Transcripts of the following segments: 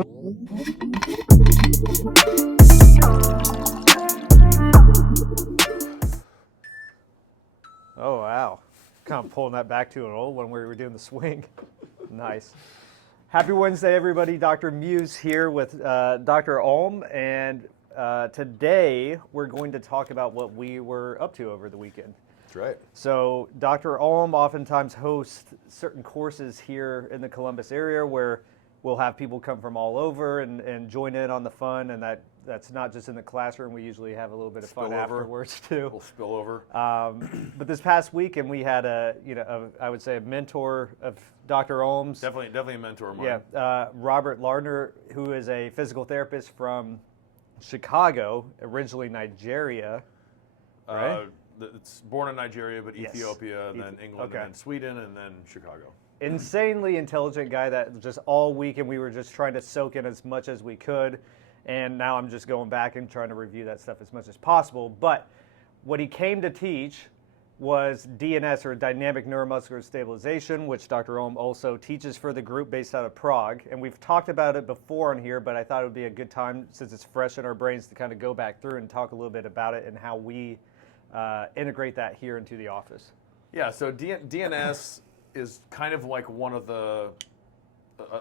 Oh, wow. Kind of pulling that back to an old one where we were doing the swing. Nice. Happy Wednesday, everybody. Dr. Muse here with Dr. Ulm, and today we're going to talk about what we were up to over the weekend. That's right. So Dr. Ulm oftentimes hosts certain courses here in the Columbus area where we'll have people come from all over and join in on the fun, and that's not just in the classroom. We usually have a little bit of fun afterwards too. We'll spill over. But this past weekend we had I would say a mentor of Dr. Ulm's. Definitely a mentor of mine. Yeah, Robert Lardner, who is a physical therapist from Chicago, originally Nigeria. Right? It's born in Nigeria, but Ethiopia, and then England, and then Sweden, and then Chicago. Insanely intelligent guy that just all weekend we were just trying to soak in as much as we could. And now I'm just going back and trying to review that stuff as much as possible. But what he came to teach was DNS, or Dynamic Neuromuscular Stabilization, which Dr. Ulm also teaches for the group based out of Prague. And we've talked about it before on here, but I thought it would be a good time, since it's fresh in our brains, to kind of go back through and talk a little bit about it and how we integrate that here into the office. Yeah, so DNS is kind of like one of the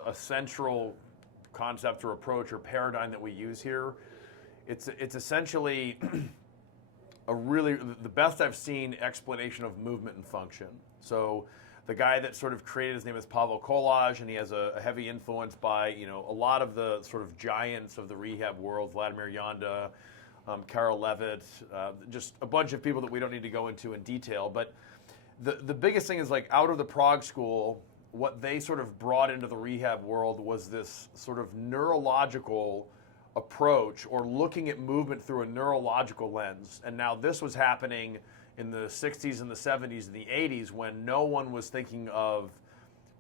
a central concept or approach or paradigm that we use here. It's essentially the best I've seen explanation of movement and function. So the guy that sort of created, his name is Pavel Kolaj, and he has a heavy influence by a lot of the sort of giants of the rehab world, Vladimir Yanda, Karol Levitt, just a bunch of people that we don't need to go into in detail. But the biggest thing is, like, out of the Prague school, what they sort of brought into the rehab world was this sort of neurological approach, or looking at movement through a neurological lens. And now this was happening in the 60s and the 70s and the 80s, when no one was thinking of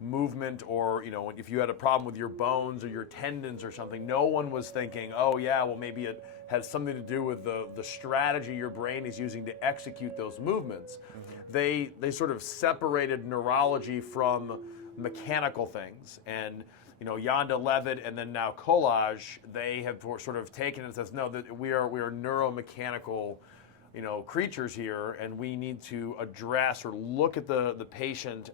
movement, or if you had a problem with your bones or your tendons or something, no one was thinking, oh yeah, well maybe it has something to do with the strategy your brain is using to execute those movements. Mm-hmm. They sort of separated neurology from mechanical things, and Yanda, Levitt, and then now Kolaj, they have sort of taken it and says, no, that we are neuromechanical creatures here, and we need to address or look at the patient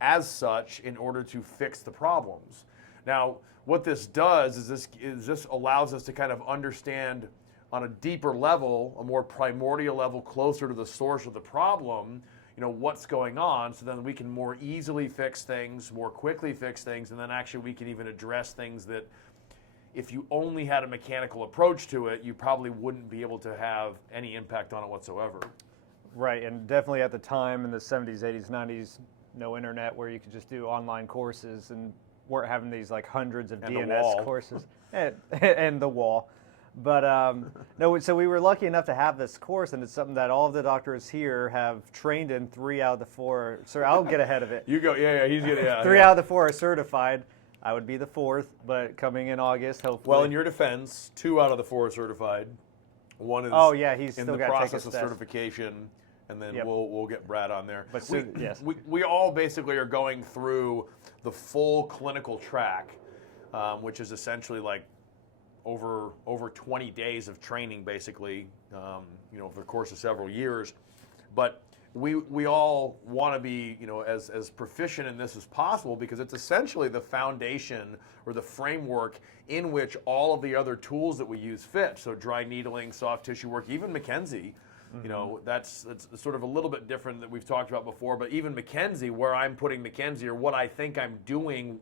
as such in order to fix the problems. Now, what this does is this allows us to kind of understand on a deeper level, a more primordial level, closer to the source of the problem, what's going on, so then we can more easily fix things, more quickly fix things, and then actually we can even address things that if you only had a mechanical approach to it, you probably wouldn't be able to have any impact on it whatsoever. Right, and definitely at the time in the 70s, 80s, 90s, no internet where you could just do online courses, and weren't having these like hundreds of DNS courses and the wall. But no, so we were lucky enough to have this course, and it's something that all of the doctors here have trained in. 3 out of the 4. So I'll get ahead of it. You go, yeah, he's gonna, yeah. 3 out of the 4 are certified. I would be the 4th, but coming in August, hopefully. Well, in your defense, 2 out of the 4 are certified. One is he's in still the process of certification, and then we'll get Brad on there. But we all basically are going through the full clinical track, which is essentially like over 20 days of training, basically, over the course of several years. But we all want to be, as proficient in this as possible, because it's essentially the foundation or the framework in which all of the other tools that we use fit. So dry needling, soft tissue work, even McKenzie, that's sort of a little bit different that we've talked about before. But even McKenzie, where I'm putting McKenzie, or what I think I'm doing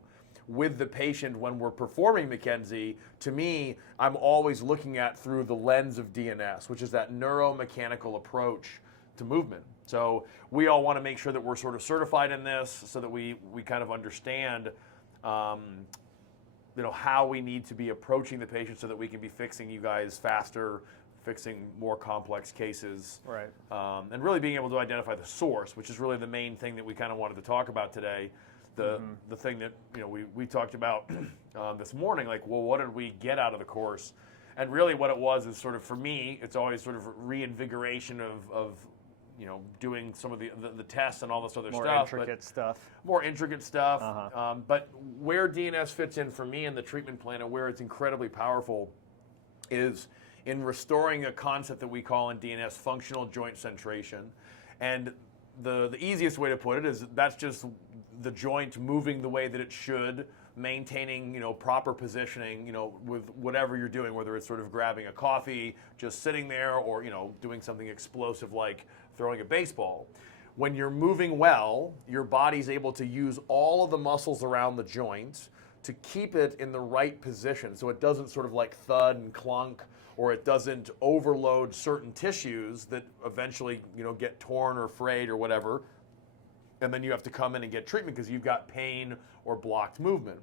with the patient when we're performing McKenzie, to me, I'm always looking at through the lens of DNS, which is that neuromechanical approach to movement. So we all want to make sure that we're sort of certified in this, so that we kind of understand how we need to be approaching the patient, so that we can be fixing you guys faster, fixing more complex cases, right? And really being able to identify the source, which is really the main thing that we kind of wanted to talk about today. The thing that we talked about this morning, like, well, what did we get out of the course? And really what it was is sort of, for me, it's always sort of reinvigoration of doing some of the tests and all this other More stuff. intricate stuff. More intricate stuff. Uh-huh. But where DNS fits in for me in the treatment plan and where it's incredibly powerful is in restoring a concept that we call in DNS functional joint centration. And the easiest way to put it is that's just the joint moving the way that it should, maintaining proper positioning with whatever you're doing, whether it's sort of grabbing a coffee, just sitting there, or doing something explosive like throwing a baseball. When you're moving well, your body's able to use all of the muscles around the joint to keep it in the right position, so it doesn't sort of like thud and clunk, or it doesn't overload certain tissues that eventually get torn or frayed or whatever, and then you have to come in and get treatment because you've got pain or blocked movement.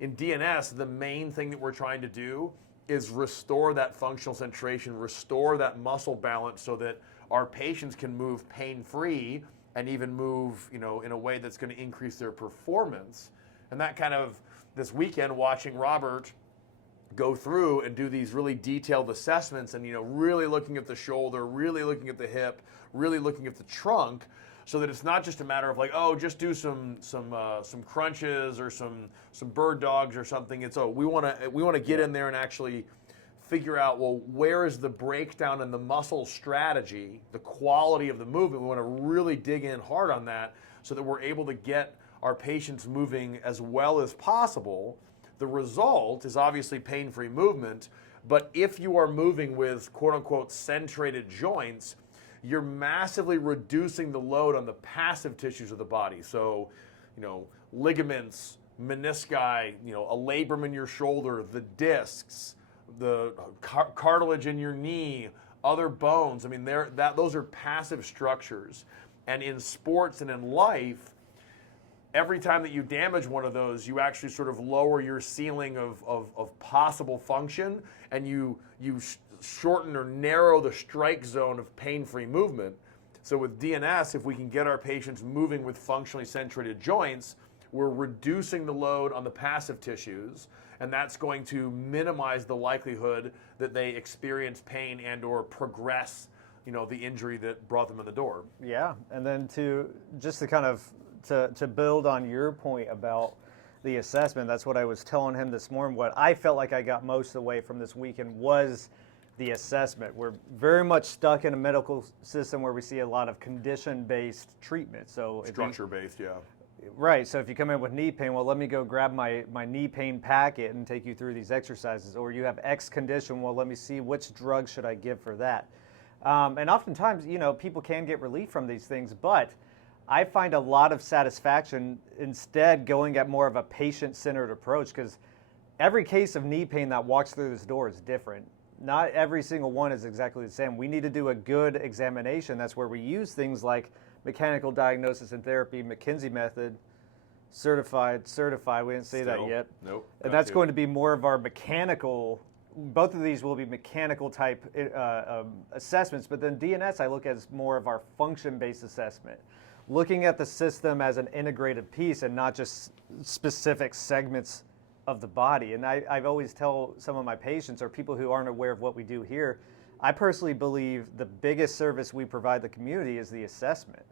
In DNS, the main thing that we're trying to do is restore that functional centration, restore that muscle balance so that our patients can move pain-free and even move in a way that's going to increase their performance. And that kind of, this weekend, watching Robert go through and do these really detailed assessments and really looking at the shoulder, really looking at the hip, really looking at the trunk, so that it's not just a matter of like, oh, just do some crunches or some bird dogs or something. It's we want to get in there and actually figure out, well, where is the breakdown in the muscle strategy, the quality of the movement. We want to really dig in hard on that so that we're able to get our patients moving as well as possible. The result is obviously pain-free movement, but if you are moving with quote-unquote centrated joints, you're massively reducing the load on the passive tissues of the body. So, ligaments, menisci, a labrum in your shoulder, the discs, the cartilage in your knee, other bones. I mean, those are passive structures. And in sports and in life, every time that you damage one of those, you actually sort of lower your ceiling of possible function, and you shorten or narrow the strike zone of pain-free movement. So with DNS, if we can get our patients moving with functionally centrated joints, we're reducing the load on the passive tissues, and that's going to minimize the likelihood that they experience pain and or progress, the injury that brought them in the door. Yeah, and then to build on your point about the assessment, that's what I was telling him this morning. What I felt like I got most of the way from this weekend was the assessment. We're very much stuck in a medical system where we see a lot of condition-based treatment. So Structure-based, yeah. Right, so if you come in with knee pain, well, let me go grab my knee pain packet and take you through these exercises. Or you have X condition, well, let me see which drug should I give for that. And oftentimes, people can get relief from these things, but I find a lot of satisfaction instead going at more of a patient-centered approach, because every case of knee pain that walks through this door is different. Not every single one is exactly the same. We need to do a good examination. That's where we use things like mechanical diagnosis and therapy, McKinsey method, certified. We didn't say that yet. Nope. And that's going to be more of our mechanical. Both of these will be mechanical type assessments, but then DNS I look at as more of our function-based assessment, looking at the system as an integrated piece and not just specific segments of the body. And I've always tell some of my patients or people who aren't aware of what we do here, I personally believe the biggest service we provide the community is the assessment,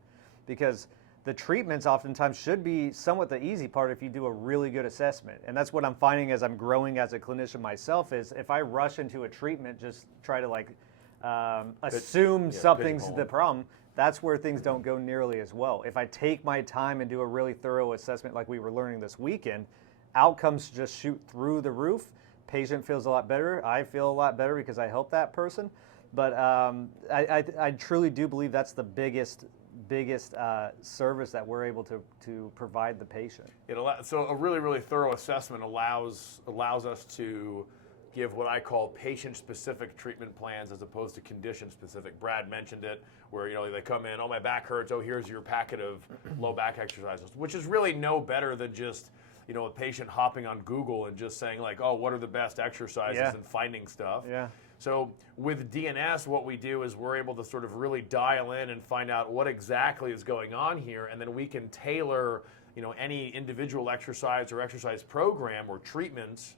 because the treatments oftentimes should be somewhat the easy part if you do a really good assessment. And that's what I'm finding as I'm growing as a clinician myself, is if I rush into a treatment, just try to assume something's the problem, that's where things don't go nearly as well. If I take my time and do a really thorough assessment like we were learning this weekend, outcomes just shoot through the roof. Patient feels a lot better. I feel a lot better because I helped that person. But I truly do believe that's the biggest service that we're able to provide the patient. So a really, really thorough assessment allows us to give what I call patient-specific treatment plans as opposed to condition-specific. Brad mentioned it, where they come in, oh, my back hurts, oh, here's your packet of low back exercises, which is really no better than just a patient hopping on Google and just saying like, oh, what are the best exercises and finding stuff. Yeah. So with DNS, what we do is we're able to sort of really dial in and find out what exactly is going on here, and then we can tailor any individual exercise or exercise program or treatments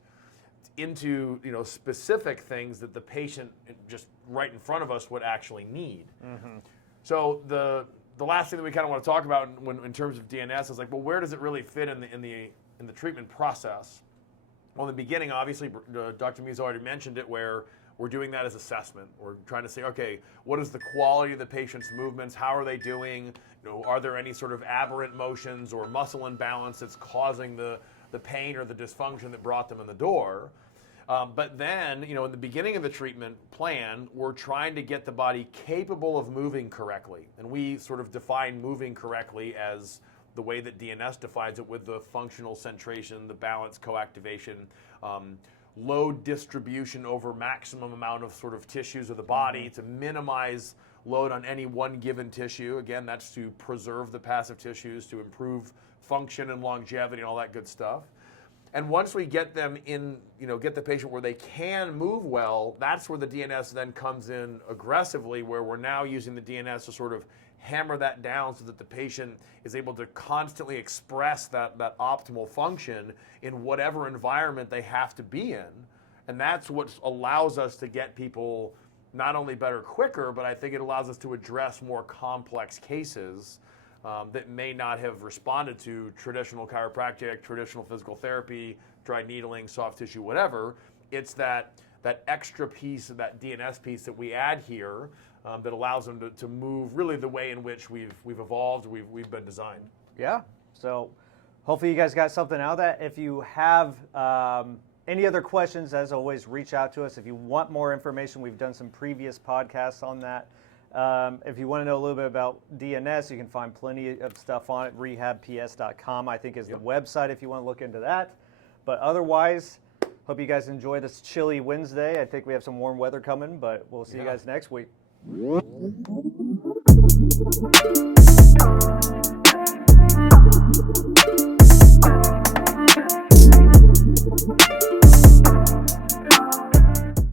into specific things that the patient just right in front of us would actually need. Mm-hmm. So the last thing that we kind of want to talk about in terms of DNS is like, well, where does it really fit in the treatment process? Well, in the beginning, obviously, Dr. Muse already mentioned it, where we're doing that as assessment. We're trying to say, okay, what is the quality of the patient's movements? How are they doing? Are there any sort of aberrant motions or muscle imbalance that's causing the pain or the dysfunction that brought them in the door? But then, in the beginning of the treatment plan, we're trying to get the body capable of moving correctly. And we sort of define moving correctly as the way that DNS defines it, with the functional centration, the balance coactivation, load distribution over maximum amount of sort of tissues of the body to minimize load on any one given tissue. Again, that's to preserve the passive tissues, to improve function and longevity and all that good stuff. And once we get them in, get the patient where they can move well, that's where the DNS then comes in aggressively, where we're now using the DNS to sort of hammer that down so that the patient is able to constantly express that optimal function in whatever environment they have to be in. And that's what allows us to get people not only better quicker, but I think it allows us to address more complex cases that may not have responded to traditional chiropractic, traditional physical therapy, dry needling, soft tissue, whatever. It's that extra piece, that DNS piece that we add here that allows them to move really the way in which we've evolved, we've been designed. Yeah. So hopefully you guys got something out of that. If you have any other questions, as always, reach out to us. If you want more information, we've done some previous podcasts on that. If you want to know a little bit about DNS, you can find plenty of stuff on it. Rehabps.com, I think, is the website if you want to look into that. But otherwise, hope you guys enjoy this chilly Wednesday. I think we have some warm weather coming, but we'll see you guys next week.